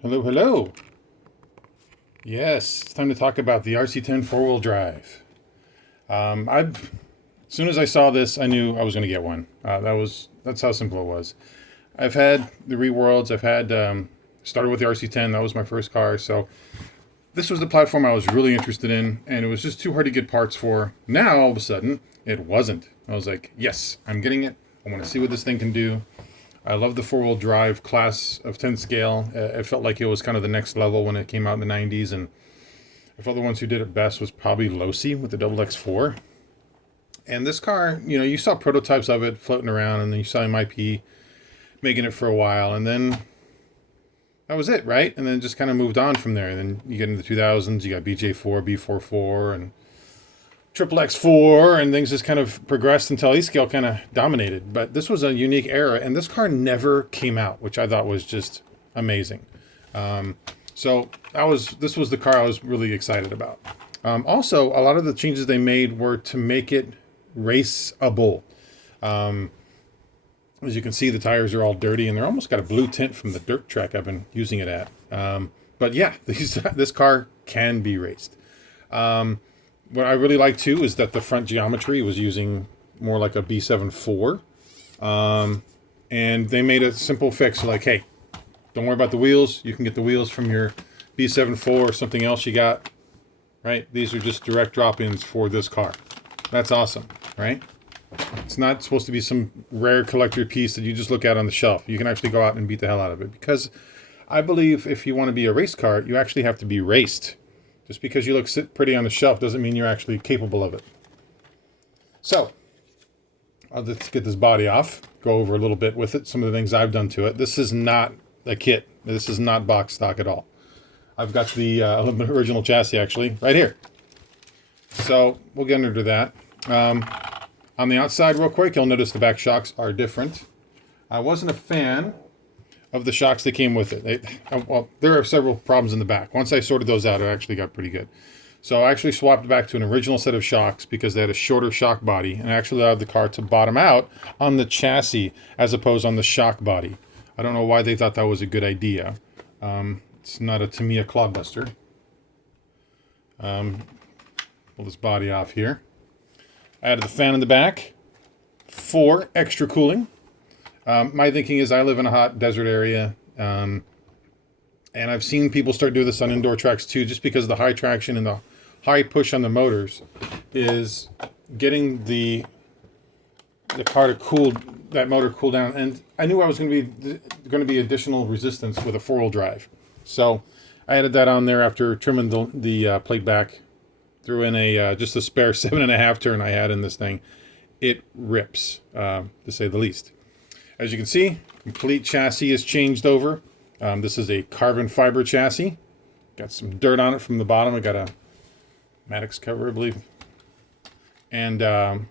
Hello, hello. Yes, it's time to talk about the RC10 4-wheel drive. As soon as I saw this, I knew I was going to get one. That's how simple it was. I've had the Reworlds. I've had started with the RC10. That was my first car. So this was the platform I was really interested in, and it was just too hard to get parts for. Now all of a sudden, it wasn't. I was like, yes, I'm getting it. I want to see what this thing can do. I love the four-wheel drive class of 10 scale. It felt like it was kind of the next level when it came out in the 90s, and I felt the ones who did it best was probably Losi with the double X4. And this car, you saw prototypes of it floating around, and then you saw MIP making it for a while, and then that was it, right? And then it just kind of moved on from there. And then you get into the 2000s, you got BJ4, B44, and triple X4, and things just kind of progressed until E-scale kind of dominated. But this was a unique era, and this car never came out, which I thought was just amazing. So this was the car I was really excited about. Also, a lot of the changes they made were to make it raceable. As you can see, the tires are all dirty, and they're almost got a blue tint from the dirt track I've been using it at. But yeah, this car can be raced. What I really like too is that the front geometry was using more like a B7-4. And they made a simple fix like, hey, don't worry about the wheels. You can get the wheels from your B7-4 or something else you got, right? These are just direct drop-ins for this car. That's awesome, right? It's not supposed to be some rare collector piece that you just look at on the shelf. You can actually go out and beat the hell out of it, because I believe if you want to be a race car, you actually have to be raced. Just because you look pretty on the shelf doesn't mean you're actually capable of it. So, let's get this body off, go over a little bit with it, some of the things I've done to it. This is not a kit. This is not box stock at all. I've got the original chassis, actually, right here. So, we'll get into that. On the outside, real quick, you'll notice the back shocks are different. I wasn't a fan of the shocks that came with it. Well, there are several problems in the back. Once I sorted those out, it actually got pretty good. So I actually swapped back to an original set of shocks because they had a shorter shock body, and actually allowed the car to bottom out on the chassis as opposed on the shock body. I don't know why they thought that was a good idea. It's not, to me, a clodbuster. Pull this body off here. I added the fan in the back for extra cooling. My thinking is I live in a hot desert area, and I've seen people start doing this on indoor tracks too, just because of the high traction and the high push on the motors is getting the car to cool, that motor cool down. And I knew I was going to be additional resistance with a four-wheel drive, so I added that on there after trimming the plate back. Threw in just a spare 7.5 turn I had in this thing. It rips, to say the least. As you can see, complete chassis is changed over. This is a carbon fiber chassis. Got some dirt on it from the bottom. I got a Maddox cover, I believe. And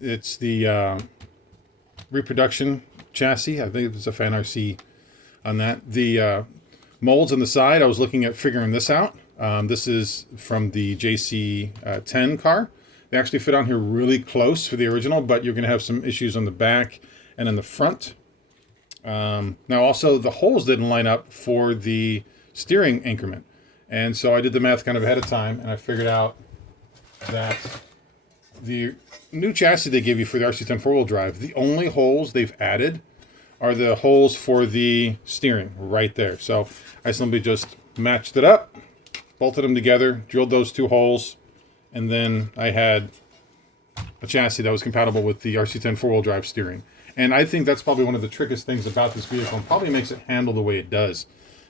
it's the reproduction chassis. I think it's a FanRC on that. The molds on the side, I was looking at figuring this out. This is from the JC10 car. They actually fit on here really close for the original, but you're going to have some issues on the back and in the front. Now also the holes didn't line up for the steering increment. And so I did the math kind of ahead of time, and I figured out that the new chassis they give you for the RC10 4-wheel drive, the only holes they've added are the holes for the steering right there. So I simply just matched it up, bolted them together, drilled those two holes, and then I had a chassis that was compatible with the RC10 4-wheel drive steering. And I think that's probably one of the trickiest things about this vehicle, and probably makes it handle the way it does,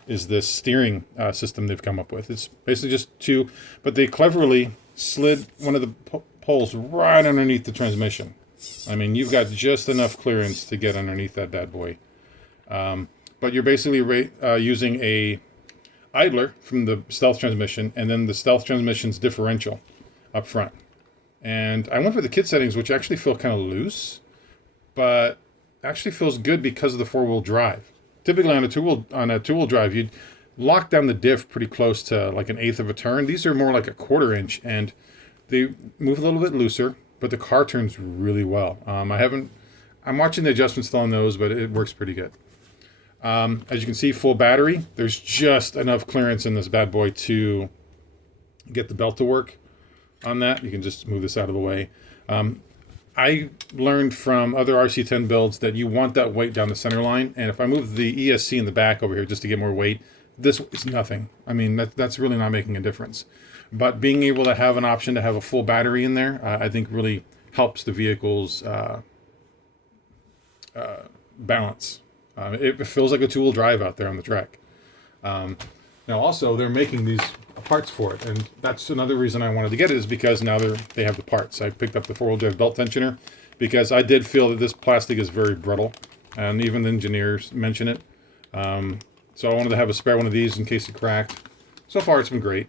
is this steering system they've come up with. It's basically just two, but they cleverly slid one of the poles right underneath the transmission. I mean, you've got just enough clearance to get underneath that bad boy. But you're basically using a idler from the stealth transmission, and then the stealth transmission's differential up front. And I went for the kit settings, which actually feel kind of loose, but actually feels good because of the four-wheel drive. Typically on a two-wheel drive, you'd lock down the diff pretty close to like 1/8 of a turn. These are more like a 1/4 inch, and they move a little bit looser, but the car turns really well. I'm watching the adjustments still on those, but it works pretty good. As you can see, full battery. There's just enough clearance in this bad boy to get the belt to work on that. You can just move this out of the way. I learned from other RC10 builds that you want that weight down the center line, and if I move the ESC in the back over here just to get more weight, this is nothing. I mean, that's really not making a difference. But being able to have an option to have a full battery in there, I think really helps the vehicle's balance. It feels like a two-wheel drive out there on the track. Now also, they're making these parts for it, and that's another reason I wanted to get it, is because now they have the parts. I picked up the four-wheel drive belt tensioner because I did feel that this plastic is very brittle, and even the engineers mention it. So I wanted to have a spare one of these in case it cracked. So far, it's been great.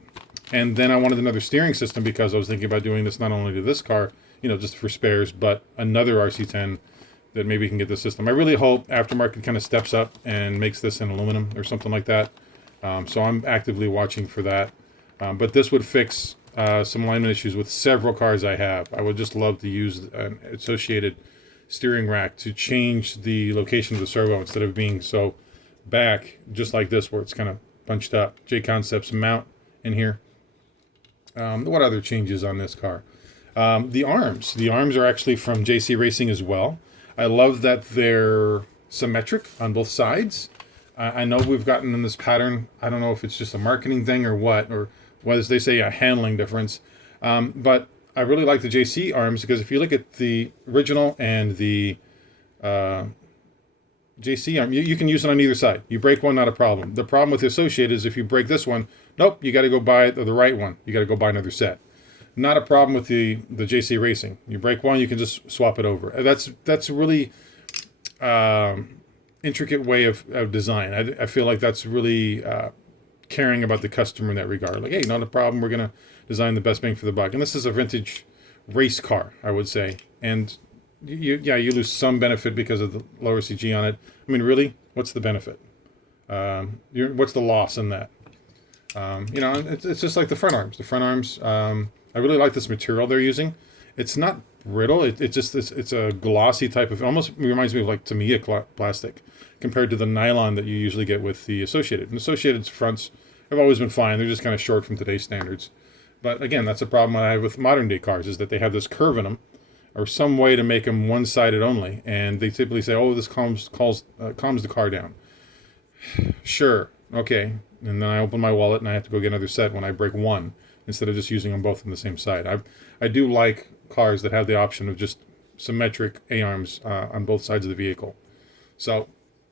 And then I wanted another steering system because I was thinking about doing this not only to this car, just for spares, but another RC10 that maybe can get the system. I really hope aftermarket kind of steps up and makes this in aluminum or something like that. So I'm actively watching for that. But this would fix some alignment issues with several cars I have. I would just love to use an associated steering rack to change the location of the servo instead of being so back, just like this, where it's kind of bunched up. J-Concepts mount in here. What other changes on this car? The arms. The arms are actually from JC Racing as well. I love that they're symmetric on both sides. I know we've gotten in this pattern. I don't know if it's just a marketing thing or what, or whether they say a handling difference. But I really like the JC arms because if you look at the original and the JC arm, you can use it on either side. You break one, not a problem. The problem with the Associated is if you break this one, nope, you got to go buy the right one. You got to go buy another set. Not a problem with the JC Racing. You break one, you can just swap it over. That's a really intricate way of design. I feel like that's really caring about the customer in that regard. Like, hey, not a problem. We're going to design the best bang for the buck. And this is a vintage race car, I would say. And you lose some benefit because of the lower CG on it. I mean, really, what's the benefit? What's the loss in that? It's just like the front arms. The front arms, I really like this material they're using. It's not brittle. It's a glossy type of, almost reminds me of like Tamiya plastic compared to the nylon that you usually get with the Associated. And Associated's fronts have always been fine. They're just kind of short from today's standards. But again, that's a problem I have with modern day cars, is that they have this curve in them, or some way to make them one-sided only. And they typically say, oh, this calms the car down. Sure, okay. And then I open my wallet and I have to go get another set when I break one, instead of just using them both on the same side. I do like cars that have the option of just symmetric A-arms on both sides of the vehicle. So,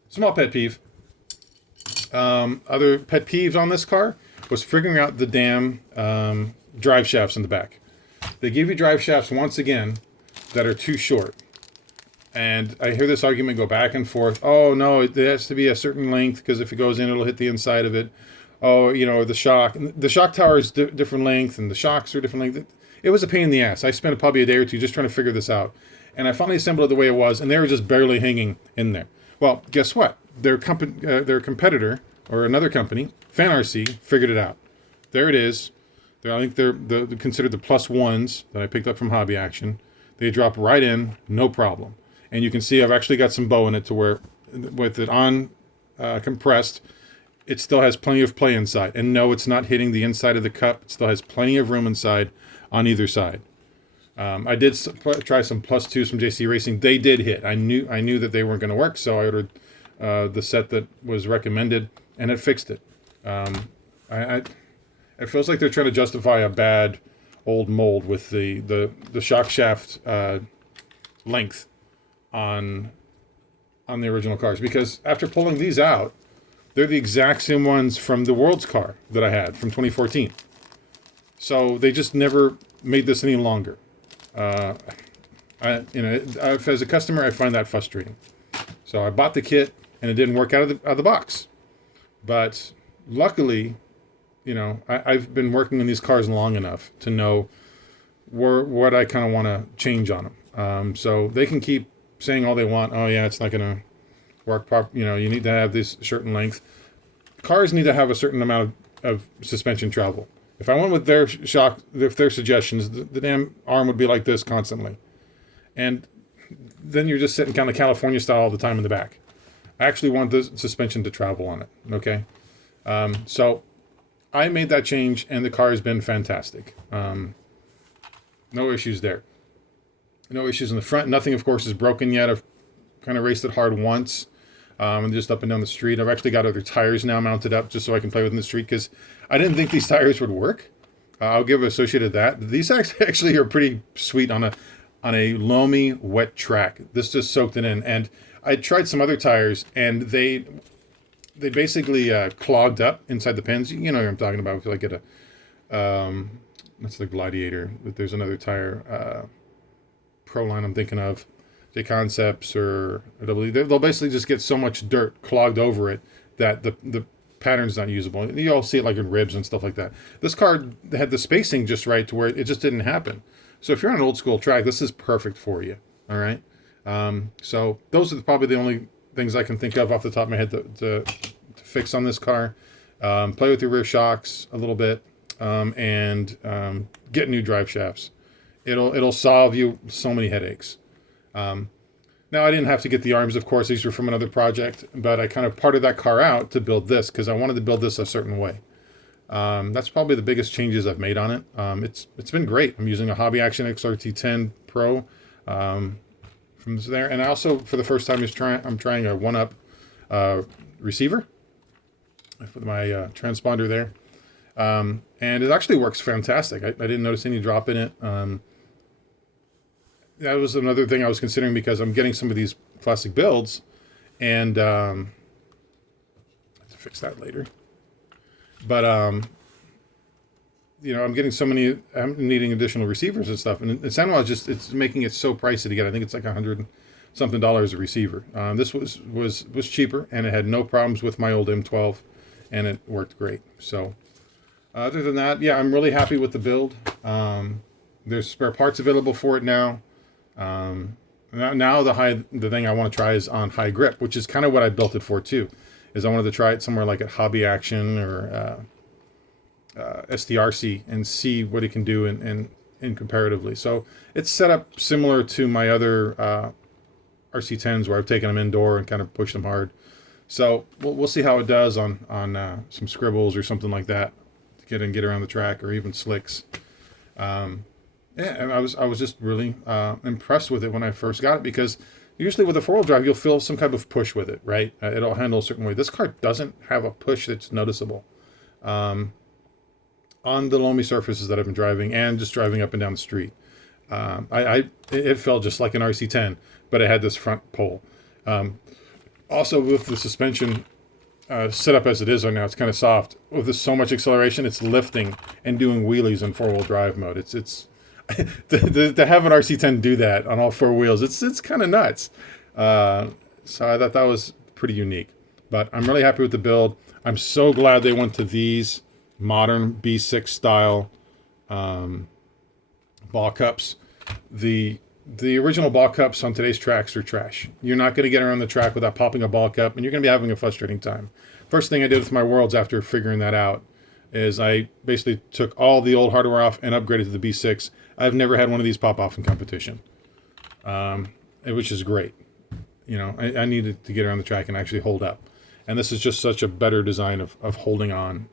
small pet peeve. Other pet peeves on this car was figuring out the damn drive shafts in the back. They give you drive shafts, once again, that are too short. And I hear this argument go back and forth. Oh, no, it has to be a certain length because if it goes in, it'll hit the inside of it. Oh, the shock tower is different length and the shocks are different length. It was a pain in the ass. I spent probably a day or two just trying to figure this out. And I finally assembled it the way it was, and they were just barely hanging in there. Well, guess what? Their competitor, or another company, FanRC, figured it out. There it is. I think they're considered the plus ones that I picked up from Hobby Action. They drop right in, no problem. And you can see I've actually got some bow in it to where, with it on compressed, it still has plenty of play inside. And no, it's not hitting the inside of the cup. It still has plenty of room inside on either side. I did try some plus twos from JC Racing. They did hit. I knew that they weren't going to work, so I ordered the set that was recommended, and it fixed it. It feels like they're trying to justify a bad old mold with the shock shaft length on the original cars, because after pulling these out, they're the exact same ones from the World's car that I had from 2014. So they just never made this any longer. As a customer, I find that frustrating. So I bought the kit, and it didn't work out of the box. But luckily, I've been working on these cars long enough to know what I kind of want to change on them. So they can keep saying all they want. Oh yeah, it's not going to work proper. You need to have this certain length. Cars need to have a certain amount of suspension travel. If I went with their suggestions, the damn arm would be like this constantly. And then you're just sitting kind of California style all the time in the back. I actually want the suspension to travel on it. Okay, so I made that change, and the car has been fantastic. No issues there. No issues in the front. Nothing, of course, is broken yet. I've kind of raced it hard once, and just up and down the street. I've actually got other tires now mounted up just so I can play with in the street, because I didn't think these tires would work. I'll give Associated that. These actually are pretty sweet on a loamy, wet track. This just soaked it in. And I tried some other tires, and they basically clogged up inside the pins. You know what I'm talking about. If you like at a, that's the Gladiator. There's another tire, Proline I'm thinking of. J Concepts or W. They'll basically just get so much dirt clogged over it that the pattern's not usable. You all see it like in ribs and stuff like that. This car had the spacing just right to where it just didn't happen. So if you're on an old school track, this is perfect for you. All right. So those are probably the only things I can think of off the top of my head to fix on this car. Play with your rear shocks a little bit, and get new drive shafts. It'll solve you so many headaches. Now, I didn't have to get the arms, of course. These were from another project, but I kind of parted that car out to build this because I wanted to build this a certain way. That's probably the biggest changes I've made on it. It's been great. I'm using a Hobby Action XRT10 Pro from there, and I also, for the first time, I'm trying a 1-up receiver for my transponder there, and it actually works fantastic. I didn't notice any drop in it. That was another thing I was considering, because I'm getting some of these classic builds, and I have to fix that later. But you know, I'm getting so many. I'm needing additional receivers and stuff, and it sounded like it's making it so pricey to get. I think it's like $100 something a receiver. This was cheaper, and it had no problems with my old M12, and it worked great. So other than that, yeah, I'm really happy with the build. There's spare parts available for it now. Now the thing I want to try is on high grip, which is kind of what I built it for too. Is I wanted to try it somewhere like at Hobby Action or STRC and see what it can do in comparatively. So it's set up similar to my other RC10s, where I've taken them indoor and kind of pushed them hard. So we'll see how it does on some scribbles or something like that to get around the track, or even slicks. Yeah, and I was just really impressed with it when I first got it, because usually with a four-wheel drive, you'll feel some kind of push with it, right? It'll handle a certain way. This car doesn't have a push that's noticeable on the loamy surfaces that I've been driving, and just driving up and down the street. It felt just like an RC10, but it had this front pole. Also, with the suspension set up as it is right now, it's kind of soft. With so much acceleration, it's lifting and doing wheelies in four-wheel drive mode. It's to have an RC10 do that on all four wheels, it's kind of nuts. So I thought that was pretty unique. But I'm really happy with the build. I'm so glad they went to these modern B6 style ball cups. The original ball cups on today's tracks are trash. You're not going to get around the track without popping a ball cup, and you're going to be having a frustrating time. First thing I did with my Worlds after figuring that out is I basically took all the old hardware off and upgraded to the B6. I've never had one of these pop off in competition, which is great. You know, I needed to get around the track and actually hold up. And this is just such a better design of holding on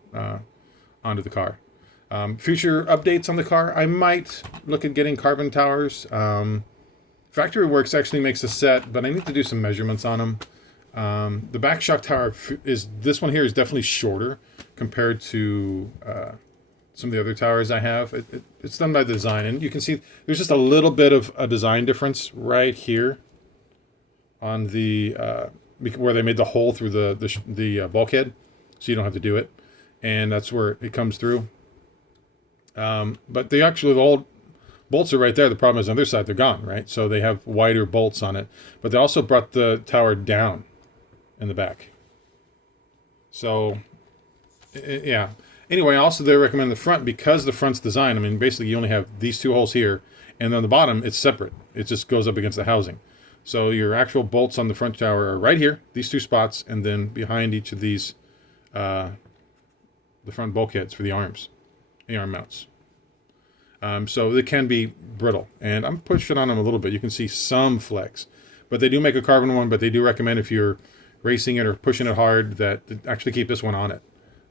onto the car. Future updates on the car, I might look at getting carbon towers. Factory Works actually makes a set, but I need to do some measurements on them. The back shock tower this one here is definitely shorter compared to some of the other towers I have. It's done by design, and you can see there's just a little bit of a design difference right here on the where they made the hole through the bulkhead, so you don't have to do it, and that's where it comes through. But the old bolts are right there. The problem is on the other side, they're gone, right? So they have wider bolts on it, but they also brought the tower down in the back. So, yeah. Anyway, also they recommend the front, because the front's design, I mean, basically you only have these two holes here, and on the bottom, it's separate. It just goes up against the housing. So your actual bolts on the front tower are right here, these two spots, and then behind each of these, the front bulkheads for the arms, the arm mounts. So they can be brittle, and I'm pushing on them a little bit. You can see some flex, but they do make a carbon one, but they do recommend if you're racing it or pushing it hard that actually keep this one on it.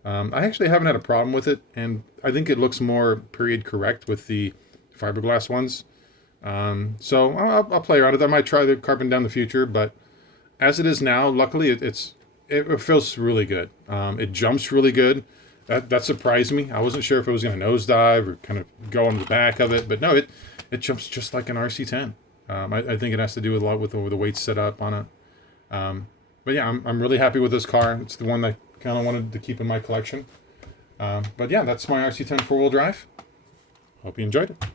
I actually haven't had a problem with it, and I think it looks more period correct with the fiberglass ones. So I'll play around with it. I might try the carbon down in the future, but as it is now, luckily it feels really good. It jumps really good. That surprised me. I wasn't sure if it was going to nosedive or kind of go on the back of it, but no, it jumps just like an RC10. I think it has to do with a lot with the weight set up on it. But yeah, I'm really happy with this car. It's the one I kind of wanted to keep in my collection. But yeah, that's my RC10 4-wheel drive. Hope you enjoyed it.